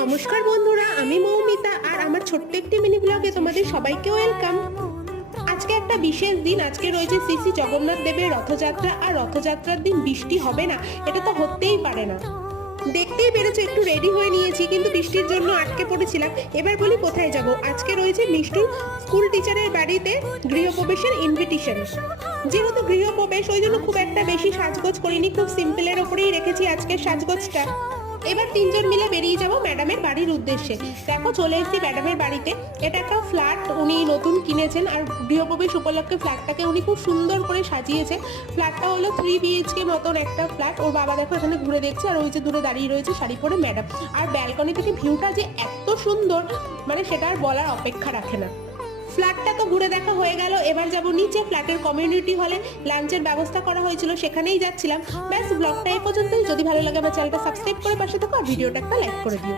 নমস্কার বন্ধুরা, আমি মৌমিতা আর আমার ছোট্ট একটি মিনি ব্লগে তোমাদের সবাইকে ওয়েলকাম। আজকে একটা বিশেষ দিন। আজকে রয়েছে শ্রী শ্রী জগন্নাথ দেবের রথযাত্রা, আর রথযাত্রার দিন বৃষ্টি হবে না এটা তো হতেই পারে না। দেখতেই পেরেছো, একটু রেডি হয়ে নিয়েছি কিন্তু বৃষ্টির জন্য আটকে পড়েছিলাম। এবার বলি কোথায় যাব। আজকে রয়েছে মিষ্টুর স্কুল টিচারের বাড়িতে গৃহপ্রবেশের ইনভিটেশন। যেহেতু গৃহপ্রবেশ, ওই জন্য খুব একটা বেশি সাজগোজ করিনি, খুব সিম্পলের ওপরেই রেখেছি আজকের সাজগোজটা। এবার তিনজন মিলে বেরিয়ে যাব ম্যাডামের বাড়ির উদ্দেশ্যে। দেখো চলে এসেছি ম্যাডামের বাড়িতে। এটা একটা ফ্ল্যাট উনি নতুন কিনেছেন, আর গৃহপ্রবেশ উপলক্ষে ফ্ল্যাটটাকে উনি খুব সুন্দর করে সাজিয়েছে। ফ্ল্যাটটা হলো 3 BHK মতন একটা ফ্ল্যাট। ওর বাবা দেখো এখানে ঘুরে দেখছে, আর ওই যে দূরে দাঁড়িয়ে রয়েছে শাড়ি পরে ম্যাডাম। আর ব্যালকনি থেকে ভিউটা যে এত সুন্দর, মানে সেটা আর বলার অপেক্ষা রাখে না। ফ্ল্যাটটা তো ঘুরে দেখা হয়ে গেল, এবার যাব নিচে। ফ্ল্যাটের কমিউনিটি হলে লাঞ্চের ব্যবস্থা করা হয়েছিল, সেখানেই যাচ্ছিলাম। ব্যাস, ব্লগটা এই পর্যন্তই। যদি ভালো লাগে আমার চ্যানেলটা সাবস্ক্রাইব করে পাশে থাকো, আর ভিডিওটা একটা লাইক করে দিও।